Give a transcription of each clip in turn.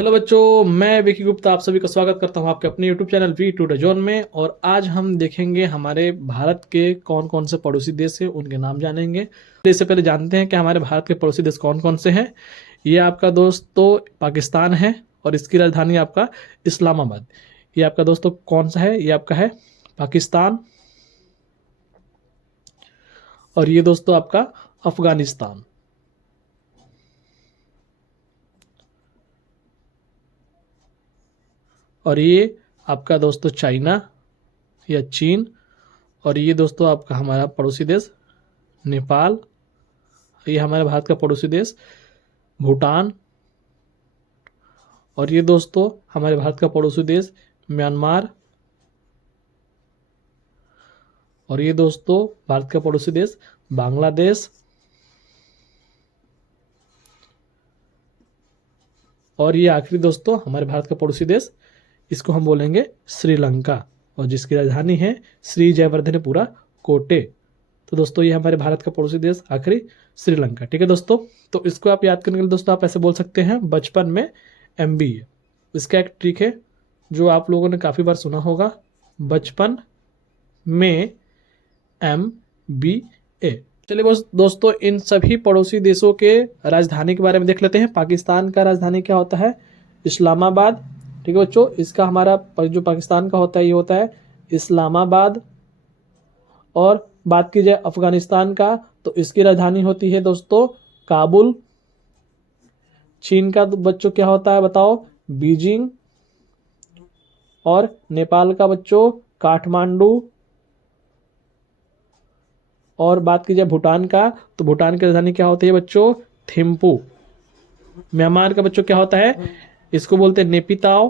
Hello बच्चों, मैं विकी गुप्ता आप सभी का स्वागत करता हूं आपके अपने YouTube channel V two the zone में। और आज हम देखेंगे हमारे भारत के कौन कौन से पड़ोसी देश हैं, उनके नाम जानेंगे। इससे पहले जानते हैं कि हमारे भारत के पड़ोसी देश कौन कौन से हैं। ये आपका दोस्तों पाकिस्तान है और इसकी राजधानी आपका इस्लामाबाद। ये आपका दोस्तों कौन सा है? ये आपका है पाकिस्तान। और ये दोस्तों आपका अफगानिस्तान। और ये आपका दोस्तों चाइना या चीन। और ये दोस्तों आपका हमारा पड़ोसी देश नेपाल। ये हमारे भारत का पड़ोसी देश भूटान। और ये दोस्तों हमारे भारत का पड़ोसी देश म्यांमार। और ये दोस्तों भारत का पड़ोसी देश बांग्लादेश। और ये आखिरी दोस्तों हमारे भारत का पड़ोसी देश, इसको हम बोलेंगे श्रीलंका, और जिसकी राजधानी है श्री जयवर्धनेपुरा कोटे। तो दोस्तों ये हमारे भारत का पड़ोसी देश आखिरी श्रीलंका। ठीक है दोस्तों, तो इसको आप याद करने के लिए दोस्तों आप ऐसे बोल सकते हैं बचपन में MBA। इसका एक ट्रिक है जो आप लोगों ने काफ़ी बार सुना होगा, बचपन में MBA। चलिए बस दोस्तों इन सभी पड़ोसी देशों के राजधानी के बारे में देख लेते हैं। पाकिस्तान का राजधानी क्या होता है? इस्लामाबाद। ठीक है बच्चों, इसका हमारा जो पाकिस्तान का होता है ये होता है इस्लामाबाद। और बात की जाए अफगानिस्तान का तो इसकी राजधानी होती है दोस्तों काबुल। चीन का बच्चों क्या होता है बताओ? बीजिंग। और नेपाल का बच्चों काठमांडू। और बात की जाए भूटान का तो भूटान की राजधानी क्या होती है बच्चों? थिम्पू। म्यांमार का बच्चों क्या होता है? इसको बोलते हैं नेपिताओ।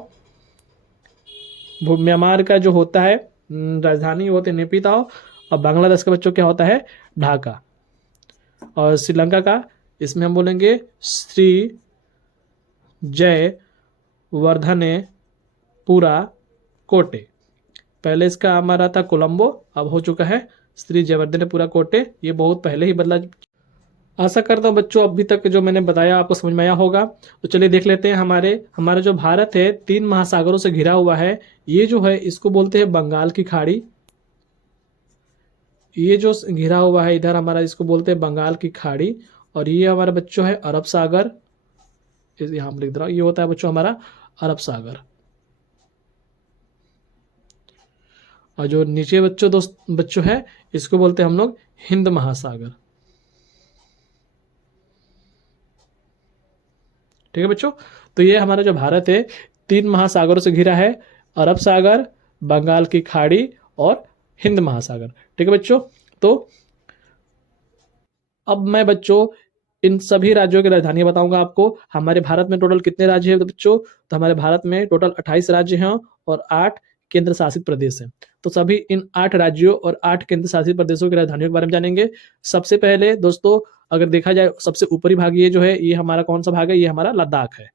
म्यांमार का जो होता है राजधानी वो होती है नेपिताओ। और बांग्लादेश का बच्चों क्या होता है? ढाका। और श्रीलंका का इसमें हम बोलेंगे श्री जयवर्धनेपुरा कोटे। पहले इसका हमारा था कोलंबो, अब हो चुका है श्री जयवर्धनेपुरा कोटे। ये बहुत पहले ही बदला। आशा करता हूँ बच्चों अभी तक जो मैंने बताया आपको समझ में आया होगा। तो चलिए देख लेते हैं। हमारा जो भारत है 3 महासागरों से घिरा हुआ है। ये जो है इसको बोलते हैं बंगाल की खाड़ी। ये जो घिरा हुआ है इधर हमारा, इसको बोलते हैं बंगाल की खाड़ी। और ये हमारा बच्चों है अरब सागर। यहाँ लिख दे रहा हूँ, ये होता है बच्चों हमारा अरब सागर। और जो नीचे बच्चों है इसको बोलते हैं हम लोग हिंद महासागर। ठीक है बच्चों, तो ये हमारा जो भारत है 3 महासागरों से घिरा है, अरब सागर, बंगाल की खाड़ी और हिंद महासागर। ठीक है बच्चों, तो अब मैं बच्चों इन सभी राज्यों की राजधानी बताऊंगा आपको। हमारे भारत में टोटल कितने राज्य हैं बच्चों? तो हमारे भारत में टोटल 28 राज्य हैं और 8 केंद्र शासित प्रदेश हैं। तो सभी इन 8 राज्यों और 8 केंद्र शासित प्रदेशों की राजधानियों के बारे में जानेंगे। सबसे पहले दोस्तों अगर देखा जाए सबसे ऊपरी भाग ये जो है ये हमारा कौन सा भाग है? ये हमारा लद्दाख है।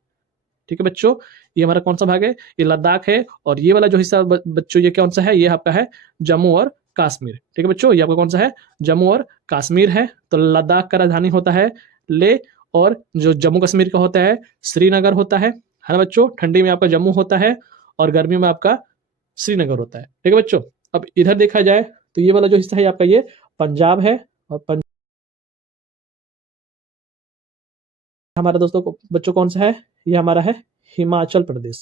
ठीक है बच्चों, ये हमारा कौन सा भाग है? ये लद्दाख है। और ये वाला जो हिस्सा बच्चों ये कौन सा है? ये आपका है जम्मू और कश्मीर। ठीक है बच्चों, ये आपका कौन सा है? जम्मू और कश्मीर है। तो लद्दाख का राजधानी होता है ले। और जो जम्मू कश्मीर का होता है श्रीनगर होता है ना बच्चों? ठंडी में आपका जम्मू होता है और गर्मी में आपका श्रीनगर होता है। ठीक है बच्चों, अब इधर देखा जाए तो ये वाला जो हिस्सा है आपका ये पंजाब है। और हमारा दोस्तों बच्चों कौन सा है? ये हमारा है हिमाचल प्रदेश।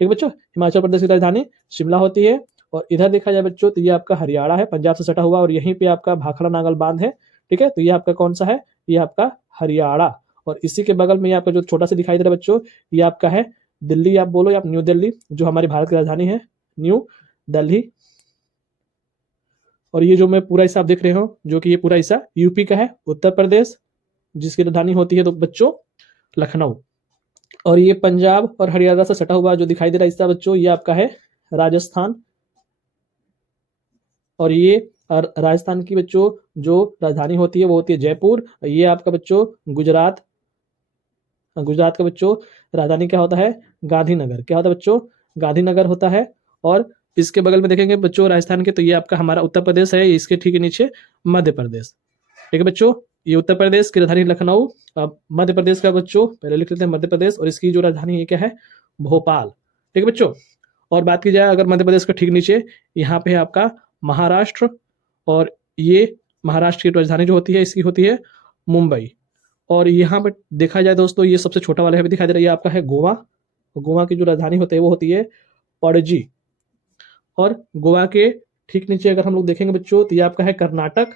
ठीक है बच्चों, हिमाचल प्रदेश की राजधानी शिमला होती है। और इधर देखा जाए बच्चों तो ये आपका हरियाणा है, पंजाब से सटा हुआ। और यहीं पे आपका भाखड़ा नागल बांध है। ठीक है, तो ये आपका कौन सा है? ये आपका हरियाणा। और इसी के बगल में ये आपका जो छोटा सा दिखाई दे रहा है बच्चों, ये आपका है दिल्ली आप बोलो या न्यू दिल्ली, जो हमारी भारत की राजधानी है न्यू दिल्ली। और ये जो मैं पूरा हिस्सा आप देख रहे हो जो कि ये पूरा हिस्सा यूपी का है, उत्तर प्रदेश, जिसकी राजधानी होती है तो बच्चों लखनऊ। और ये पंजाब और हरियाणा से सटा हुआ जो दिखाई दे रहा है हिस्सा बच्चों, ये आपका है राजस्थान। और ये राजस्थान की बच्चों जो राजधानी होती है वो होती है जयपुर। ये आपका बच्चों गुजरात। गुजरात का बच्चों राजधानी क्या होता है? गांधीनगर। क्या होता है बच्चों? गांधीनगर होता है। और इसके बगल में देखेंगे बच्चों राजस्थान के तो ये आपका हमारा उत्तर प्रदेश है, इसके ठीक नीचे मध्य प्रदेश। ठीक है बच्चों, ये उत्तर प्रदेश की राजधानी लखनऊ। अब मध्य प्रदेश का बच्चों पहले लिख लेते हैं मध्य प्रदेश, और इसकी जो राजधानी है क्या है, भोपाल। ठीक है बच्चों। और बात की जाए अगर मध्य प्रदेश का ठीक नीचे यहाँ पे है आपका महाराष्ट्र, और ये महाराष्ट्र की राजधानी जो होती है इसकी होती है मुंबई। और यहाँ पे देखा जाए दोस्तों, ये सबसे छोटा वाला है दिखाई दे रहा है, ये आपका है गोवा। गोवा की जो राजधानी होती है वो होती है पणजी। और गोवा के ठीक नीचे अगर हम लोग देखेंगे बच्चों तो ये आपका है कर्नाटक,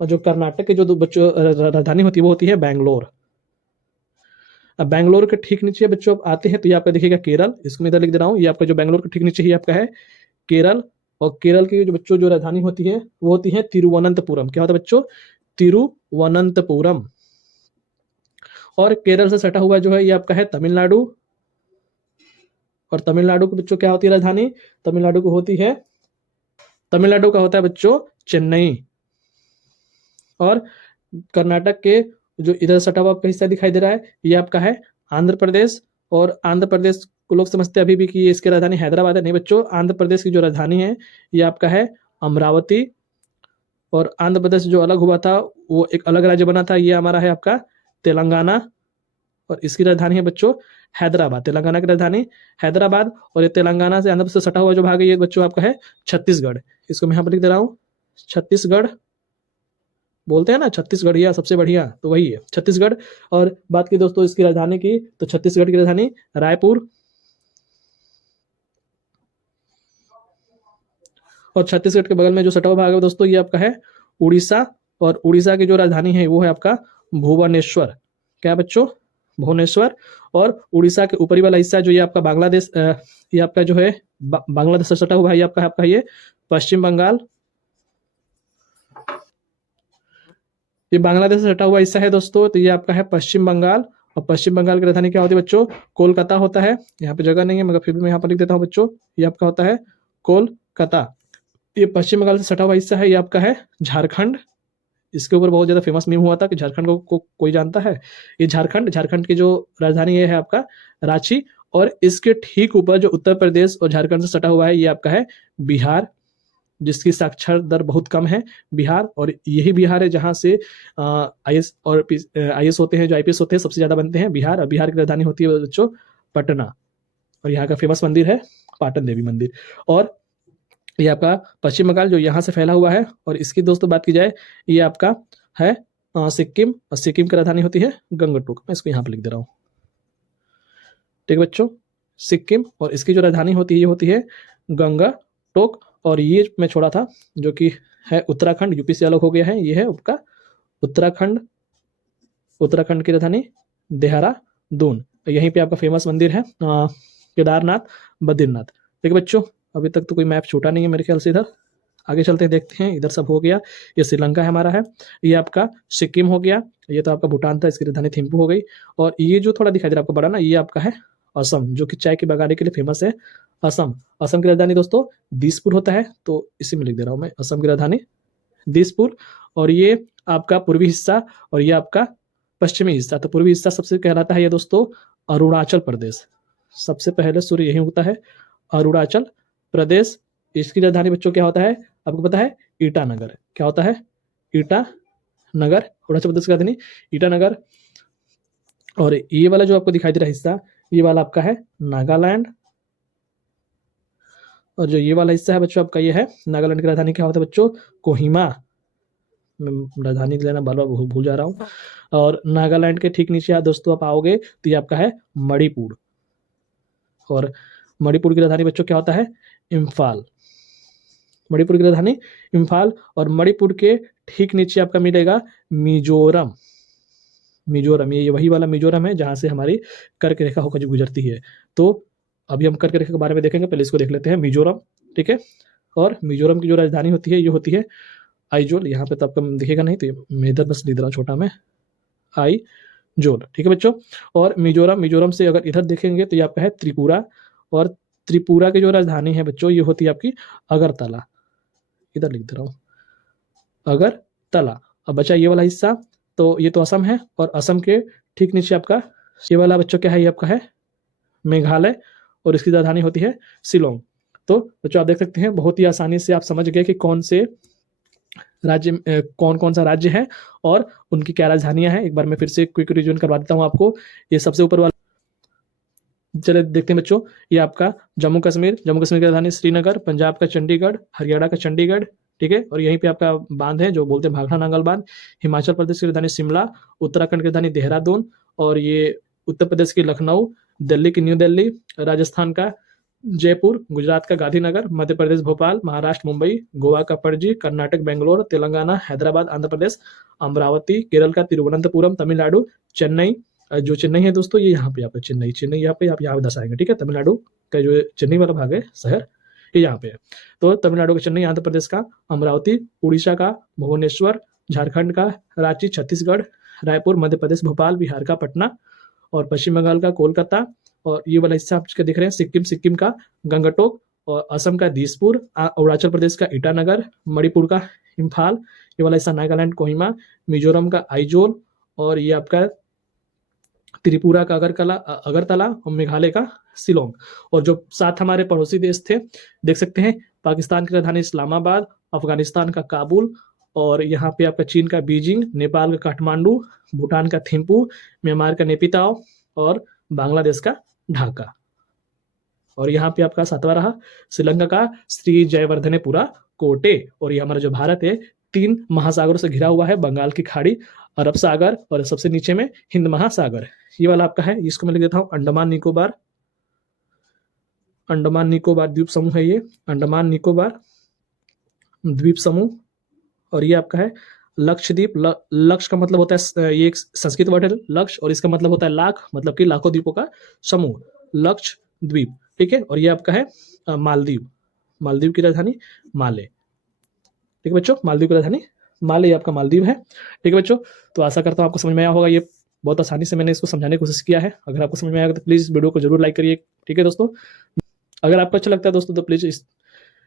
और जो कर्नाटक के जो बच्चों राजधानी होती है वो होती है बैंगलोर। अब बैंगलोर के ठीक नीचे बच्चों आते हैं तो ये आपका देखिएगा केरल, इसको मैं इधर लिख दे रहा हूँ, ये आपका जो बैंगलोर के ठीक नीचे ही आपका है केरल। और केरल की जो बच्चों जो राजधानी होती है वो होती है तिरुवनंतपुरम। क्या होता है बच्चों, तिरुवनंतपुरम। और केरल से सटा हुआ जो है ये आपका है तमिलनाडु, और तमिलनाडु को बच्चों क्या होती है राजधानी, तमिलनाडु को होती है, तमिलनाडु का होता है बच्चों चेन्नई। और कर्नाटक के जो इधर सटा हुआ आपका हिस्सा दिखाई दे रहा है ये आपका है आंध्र प्रदेश। और आंध्र प्रदेश को लोग समझते हैं अभी भी कि इसकी राजधानी हैदराबाद है, नहीं बच्चों, आंध्र प्रदेश की जो राजधानी है ये आपका है अमरावती। और आंध्र प्रदेश जो अलग हुआ था वो एक अलग राज्य बना था, ये हमारा है आपका तेलंगाना, और इसकी राजधानी है बच्चों हैदराबाद। तेलंगाना की राजधानी हैदराबाद, और ये तेलंगाना से आंध्र प्रदेश से सटा हुआ जो भाग है ये बच्चों आपका है छत्तीसगढ़। इसको मैं यहाँ पर लिख दे रहा हूँ छत्तीसगढ़, बोलते हैं ना छत्तीसगढ़िया सबसे बढ़िया, तो वही है छत्तीसगढ़। और बात की दोस्तों इसकी राजधानी की तो छत्तीसगढ़ की राजधानी रायपुर, और छत्तीसगढ़ के बगल में जो सटा हुआ भाग है दोस्तों ये आपका है उड़ीसा। और उड़ीसा की जो राजधानी है वो है आपका भुवनेश्वर। क्या बच्चों, भुवनेश्वर। और उड़ीसा के ऊपरी वाला हिस्सा जो ये आपका बांग्लादेश, ये आपका जो है बांग्लादेश से सटा हुआ है, ये आपका ये पश्चिम बंगाल, ये बांग्लादेश से सटा हुआ हिस्सा है दोस्तों, तो ये आपका है पश्चिम बंगाल। और पश्चिम बंगाल की राजधानी क्या होती है बच्चों, कोलकाता होता है। यहाँ पे जगह नहीं है मगर फिर भी मैं यहाँ पर लिख देता हूँ बच्चों, ये आपका होता है कोलकाता। ये पश्चिम बंगाल से सटा हुआ हिस्सा है ये आपका है झारखंड। इसके ऊपर बहुत ज्यादा फेमस मीम हुआ था कि झारखंड को कोई जानता है, ये झारखंड की जो राजधानी है आपका रांची। और इसके ठीक ऊपर जो उत्तर प्रदेश और झारखंड से सटा हुआ है ये आपका है बिहार, जिसकी साक्षर दर बहुत कम है बिहार। और यही बिहार है जहां से आईएएस और आईएएस होते हैं, जो आईपीएस होते हैं सबसे ज्यादा बनते हैं बिहार। और बिहार की राजधानी होती है बच्चों पटना, और यहाँ का फेमस मंदिर है पाटन देवी मंदिर। और ये आपका पश्चिम बंगाल जो यहाँ से फैला हुआ है। और इसकी दोस्तों बात की जाए ये आपका है सिक्किम, और सिक्किम की राजधानी होती है गंगटोक। मैं इसको यहाँ पर लिख दे रहा हूँ, ठीक है बच्चों, सिक्किम। और इसकी जो राजधानी होती है ये होती है गंगटोक। और ये मैं छोड़ा था जो कि है उत्तराखंड, यूपी से अलग हो गया है, ये है आपका उत्तराखंड। उत्तराखंड की राजधानी देहरादून। यहीं पे आपका फेमस मंदिर है केदारनाथ बद्रीनाथ। ठीक है बच्चों, अभी तक तो कोई मैप छूटा नहीं है मेरे ख्याल से। इधर आगे चलते हैं, देखते हैं। इधर सब हो गया, ये श्रीलंका है हमारा है, ये आपका सिक्किम हो गया, ये तो आपका भूटान था, इसकी राजधानी थिम्पू हो गई। और ये जो थोड़ा दिखाई दे रहा है आपको बड़ा ना, ये आपका है असम, जो कि चाय की बागाने के लिए फेमस है असम। असम की राजधानी दोस्तों दिसपुर होता है, तो इसी में लिख दे रहा हूँ मैं असम की राजधानी दिसपुर। और ये आपका पूर्वी हिस्सा और ये आपका पश्चिमी हिस्सा। तो पूर्वी हिस्सा सबसे कहलाता है ये दोस्तों अरुणाचल प्रदेश। सबसे पहले सूर्य यही उगता है, अरुणाचल प्रदेश। इसकी राजधानी बच्चों क्या होता है आपको पता है, ईटानगर। क्या होता है, ईटानगर। अरुणाचल प्रदेश की राजधानी ईटानगर। और ये वाला जो आपको दिखाई दे रहा हिस्सा, ये वाला आपका है नागालैंड। और जो ये वाला हिस्सा है बच्चों आपका ये है नागालैंड की राजधानी क्या होता है बच्चों, कोहिमा। मैं राजधानी लेना बार बार भूल जा रहा हूँ। और नागालैंड के ठीक नीचे दोस्तों आप आओगे तो ये आपका है मणिपुर। और मणिपुर की राजधानी बच्चों क्या होता है, इम्फाल। मणिपुर की राजधानी इम्फाल। और मणिपुर के ठीक नीचे आपका मिलेगा मिजोरम। मिजोरम ये वही वाला मिजोरम है जहां से हमारी कर्क रेखा होकर गुजरती है। तो अभी हम कर्क रेखा के बारे में देखेंगे, पहले इसको देख लेते हैं मिजोरम। ठीक है, और मिजोरम की जो राजधानी होती है ये होती है आइजोल। यहाँ पे तो आपका दिखेगा नहीं, तो मैं इधर बस लिख रहा हूँ छोटा में आइजोल। ठीक है बच्चों। और मिजोरम से अगर इधर देखेंगे तो ये आपका है त्रिपुरा। और त्रिपुरा की जो राजधानी है बच्चों ये होती है आपकी अगरतला। इधर लिख दे रहा हूँ अगरतला। अब बचा ये वाला हिस्सा, तो ये तो असम है। और असम के ठीक नीचे आपका ये वाला बच्चों क्या है, ये आपका है मेघालय। और इसकी राजधानी होती है शिलोंग। तो बच्चों आप देख सकते हैं बहुत ही आसानी से आप समझ गए कि कौन से राज्य कौन कौन सा राज्य है और उनकी क्या राजधानियां हैं, एक बार मैं फिर से क्विक रिवीजन करवा देता हूँ आपको। ये सबसे ऊपर वाला, चलिए देखते हैं बच्चों, ये आपका जम्मू कश्मीर की राजधानी श्रीनगर, पंजाब का चंडीगढ़, हरियाणा का चंडीगढ़, ठीक है, और यहीं पे आपका बांध है जो बोलते हैं भाखड़ा नांगल बांध। हिमाचल प्रदेश की राजधानी शिमला, उत्तराखंड की राजधानी देहरादून, और ये उत्तर प्रदेश की लखनऊ, दिल्ली की न्यू दिल्ली, राजस्थान का जयपुर, गुजरात का गांधीनगर, मध्य प्रदेश भोपाल, महाराष्ट्र मुंबई, गोवा का पणजी, कर्नाटक बेंगलोर, तेलंगाना हैदराबाद, आंध्र प्रदेश अमरावती, केरल का तिरुवनंतपुरम, तमिलनाडु चेन्नई, जो चेन्नई है दोस्तों ये यहाँ पे, चेन्नई यहाँ पे, आप यहाँ पे दर्शाएंगे, ठीक है। तमिलनाडु का जो चेन्नई वाला भाग है शहर, ये यहाँ पे है। तो तमिलनाडु का चेन्नई, आंध्र प्रदेश का अमरावती, उड़ीसा का भुवनेश्वर, झारखंड का रांची, छत्तीसगढ़ रायपुर, मध्य प्रदेश भोपाल, बिहार का पटना, और पश्चिम बंगाल का कोलकाता, और ये वाला हिस्सा आप देख रहे हैं सिक्किम का गंगटोक, और असम का दिसपुर, अरुणाचल प्रदेश का ईटानगर, मणिपुर का इम्फाल, ये वाला हिस्सा नागालैंड कोहिमा, मिजोरम का आइजोल, और ये आपका त्रिपुरा का अगरतला, और मेघालय का शिलोंग। और जो 7 हमारे पड़ोसी देश थे देख सकते हैं, पाकिस्तान की राजधानी इस्लामाबाद, अफगानिस्तान का काबुल, और यहाँ पे आपका चीन का बीजिंग, नेपाल का काठमांडू, भूटान का थिम्पू, म्यांमार का नेपिताओ, और बांग्लादेश का ढाका। और यहाँ पे आपका 7वां रहा श्रीलंका का श्री जयवर्धनेपुरा कोटे। और ये हमारा जो भारत है 3 महासागरों से घिरा हुआ है, बंगाल की खाड़ी, अरब सागर, और सबसे नीचे में हिंद महासागर। ये वाला आपका है, इसको मैं लिख देता हूँ अंडमान निकोबार द्वीप समूह है ये, अंडमान निकोबार द्वीप समूह। और ये आपका है लक्षद्वीप। लक्ष्य का मतलब होता है, ये एक संस्कृत वर्ड है लक्ष्य, और इसका मतलब होता है लाख, मतलब कि लाखों द्वीपों का समूह, लक्षद्वीप, ठीक है। और ये आपका है मालदीव की राजधानी माले, ठीक है बच्चों, मालदीव की राजधानी माले, ये आपका मालदीव है, ठीक है बच्चों। तो आशा करता हूँ आपको समझ में आया होगा, ये बहुत आसानी से मैंने इसको समझाने की कोशिश किया है। अगर आपको समझ में आएगा तो प्लीज़ वीडियो को जरूर लाइक करिए, ठीक है दोस्तों। अगर आपको अच्छा लगता है दोस्तों तो प्लीज़ इस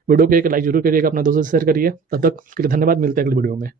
वीडियो को एक लाइक जरूर करिएगा, अपना दोस्तों से शेयर करिए। तब तक के लिए धन्यवाद, मिलते हैं अगली वीडियो में।